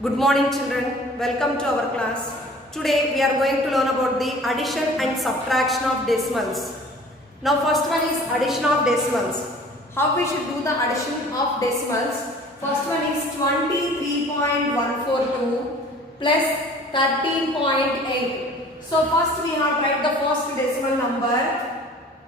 Good morning children, welcome to our class. Today we are going to learn about the addition and subtraction of decimals. Now first one is addition of decimals. How we should do the addition of decimals? First one is 23.142 plus 13.8. So first we have write the first decimal number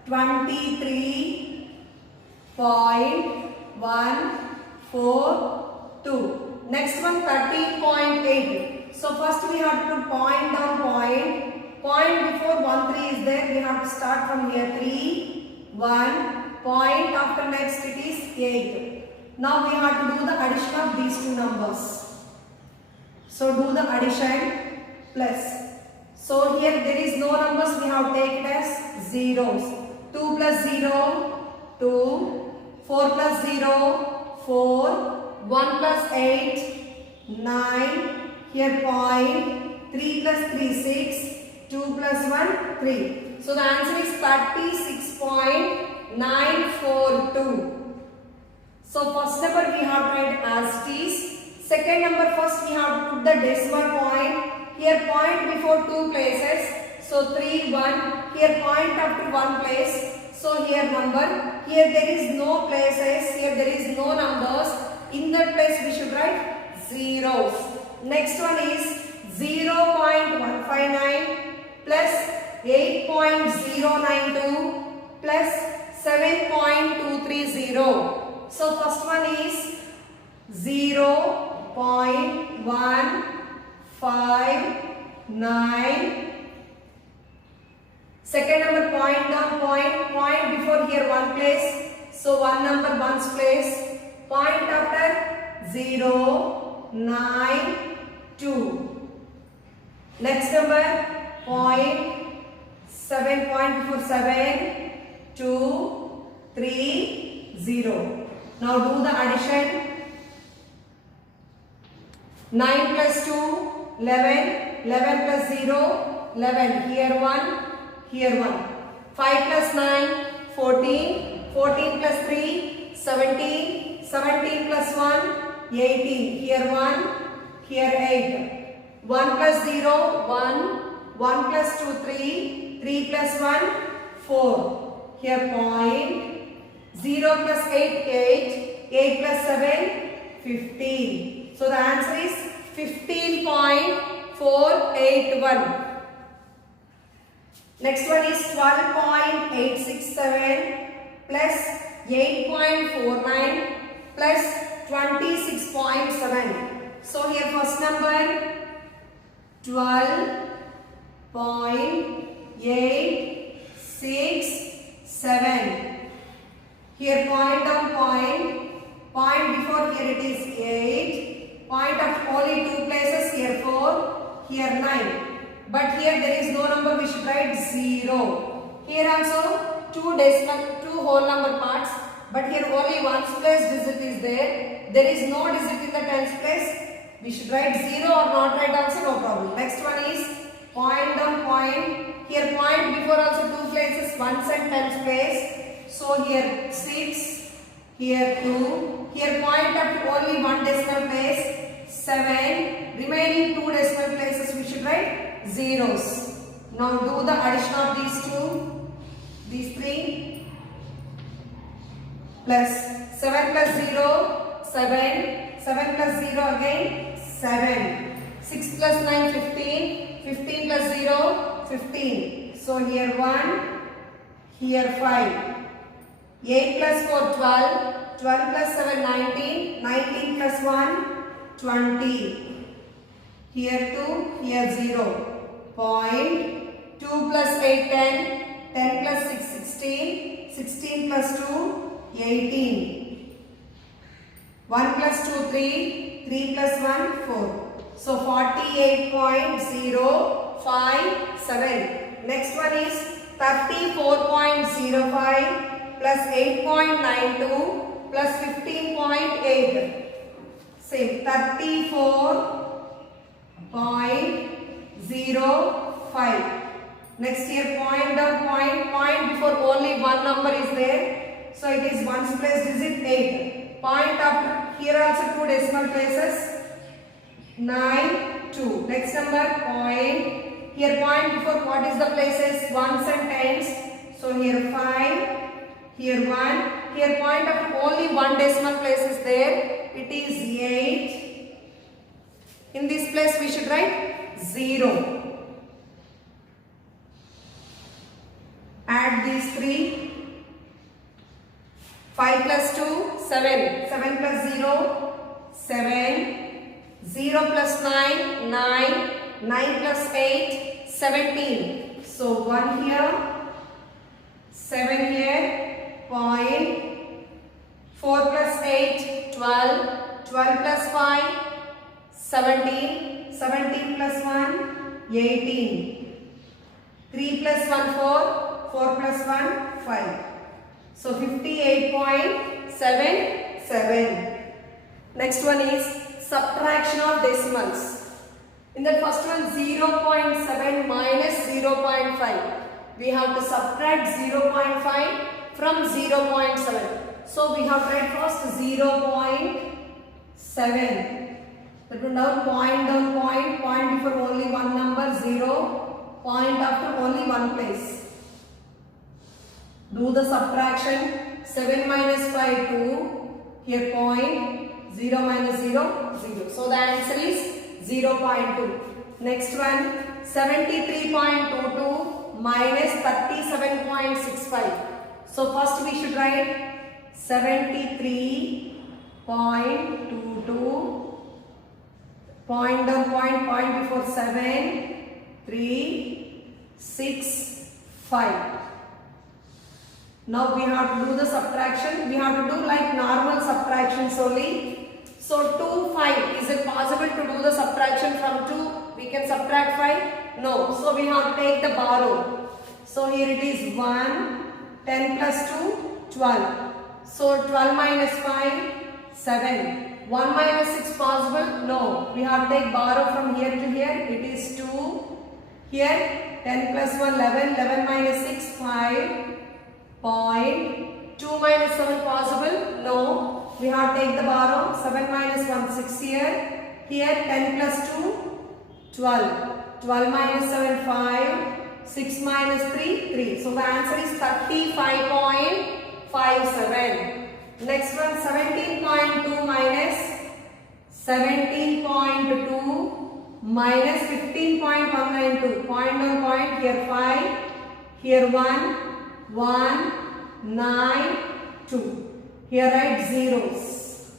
23.142. Next one 13.8. So first we have to put point down point. Point before 1 3 is there. We have to start from here 3 1. Point after next it is 8. Now we have to do the addition of these two numbers. So do the addition plus. So here there is no numbers. We have taken it as zeros. 2 plus 0 2. 4 plus 0 4. 1 plus 8, 9, here point, 3 plus 3, 6, 2 plus 1, 3. So the answer is 36.942. So first number we have to write as it is. Second number first we have to put the decimal point. Here point before 2 places. So 3, 1. Here point after 1 place. So here number. Here there is no places. Here there is no numbers. In that place we should write zeros. Next one is 0.159 plus 8.092 plus 7.230. So first one is 0.159. Second number point down point. Point before here 1 place. So 1 number 1's place. Point after 0, 9, 2. Next number point 7 point before 7, 2, 3, 0. Now do the addition. 9 plus 2, 11. 11 plus 0, 11. Here 1, here 1. 5 plus 9, 14. 14 plus 3, 17. 17 plus 1, 18. Here 1, here 8. 1 plus 0, 1. 1 plus 2, 3. 3 plus 1, 4. Here point. 0 plus 8, 8. 8 plus 7, 15. So the answer is 15.481. Next one is 12.867 plus 8.49 plus 26.7. So here first number 12.867. Here point down point. Point before here it is 8. Point of only 2 places. Here 4. Here 9. But here there is no number. We should write 0. Here also 2 whole number parts. But here only 1's place digit is there. There is no digit in the 10's place. We should write 0 or not write also, no problem. Next one is point down point. Here point before also 2 places, 1's and 10's place. So here 6, here 2. Here point up only 1 decimal place, 7. Remaining 2 decimal places we should write zeros. Now do the addition of these 3. Plus 7 plus 0, 7. 7 plus 0 again, 7. 6 plus 9, 15. 15 plus 0, 15. So here 1, here 5. 8 plus 4, 12. 12 plus 7, 19. 19 plus 1, 20. Here 2, here 0. Point. 2 plus 8, 10. 10 plus 6, 16. 16 plus 2, 18. 1 plus 2, 3. 3 plus 1, 4. So 48.057. Next one is 34.05 plus 8.92 plus 15.8. Same 34.05. Next here point down point. Point before only 1 number is there. So it is 1's place digit 8. Point after here also 2 decimal places. 9, 2. Next number point. Here point before what is the places? Ones and tens. So here 5, here 1. Here point of only one decimal place is there. It is 8. In this place we should write 0. Add these three. 5 plus 2, 7. 7 plus 0, 7. 0 plus 9, 9. 9 plus 8, 17. So 1 here, 7 here, point. 4 plus 8, 12. 12 plus 5, 17. 17 plus 1, 18. 3 plus 1, 4. 4 plus 1, 5. So 58.77. Next one is subtraction of decimals. In the first one 0.7 minus 0.5. We have to subtract 0.5 from 0.7. So we have to write first 0.7. That will down point, point before only one number 0, point after only one place. Do the subtraction. 7 minus 5, 2. Here point. 0 minus 0, 0. So the answer is 0.2. Next one. 73.22 minus 37.65. So first we should write 73.22. Point down point before 7, 3, 6, 5. Now we have to do the subtraction. We have to do like normal subtractions only. So 2, 5. Is it possible to do the subtraction from 2? We can subtract 5? No. So we have to take the borrow. So here it is 1. 10 plus 2, 12. So 12 minus 5, 7. 1 minus 6 possible? No. We have to take borrow from here to here. It is 2. Here 10 plus 1, 11. 11 minus 6, 5. Point. 2 minus 7 possible? No. We have to take the borrow. 7 minus 1, 6 here. Here 10 plus 2, 12. 12 minus 7, 5. 6 minus 3, 3. So the answer is 35.57. Next one 17.2 minus 17.2 minus 15.192. Point on point. Here 5. Here 1. 1, 9, 2. Here write zeros.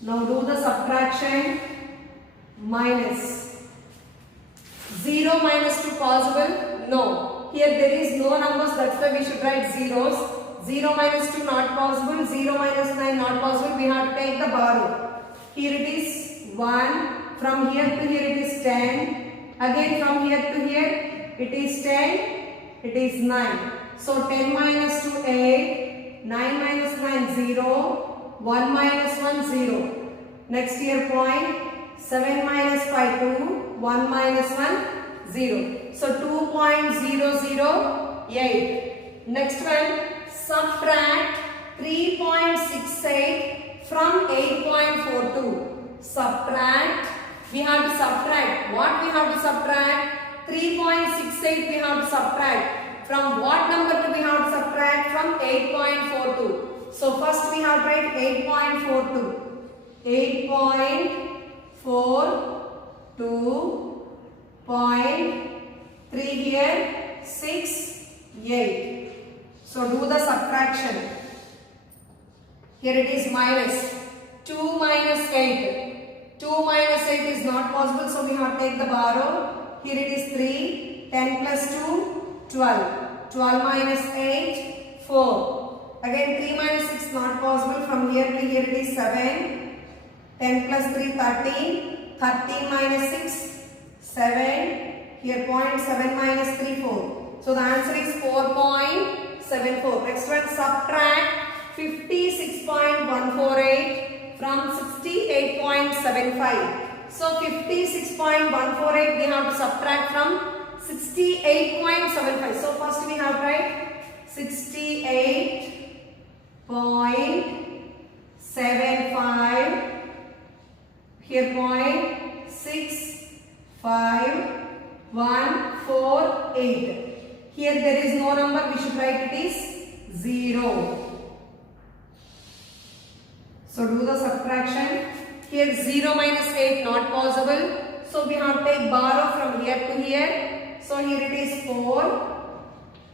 Now do the subtraction. Minus. 0 minus 2 possible? No. Here there is no numbers, that's why we should write zeros. 0 minus 2 not possible. 0 minus 9 not possible. We have to take the borrow. Here it is 1. From here to here it is 10. Again from here to here it is 10. It is 9. So 10 minus 2, 8, 9 minus 9, 0, 1 minus 1, 0. Next here point, 7 minus 5, 2, 1 minus 1, 0. So 2.008. Next one, subtract 3.68 from 8.42. Subtract, we have to subtract. What we have to subtract? 3.68 we have to subtract. From what number do we have to subtract? From 8.42. So first we have to write 8.42. 8.42.3 here, 6, 8. So do the subtraction. Here it is minus 2 minus 8. 2 minus 8 is not possible, so we have to take the borrow. Here it is 3. 10 plus 2. 12. 12 minus 8, 4. Again 3 minus 6 not possible. From here to here it is 7. 10 plus 3, 13. 13 minus 6, 7. Here point 7 minus 3, 4. So the answer is 4.74. Next one, subtract 56.148 from 68.75. So 56.148 we have to subtract from 68.75. So first we have to write 68.75. Here point 5, 1, 4, 8. Here there is no number, we should write it is 0. So do the subtraction. Here 0 minus 8 not possible. So we have to take borrow from here to here. So here it is 4.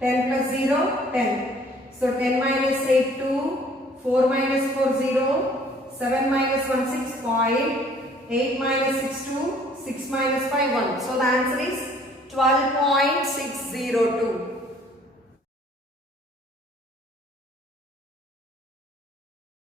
10 plus 0, 10. So 10 minus 8, 2. 4 minus 4, 0. 7 minus 1, 6, 8 minus 6, 2. 6 minus 5, 1. So the answer is 12.602.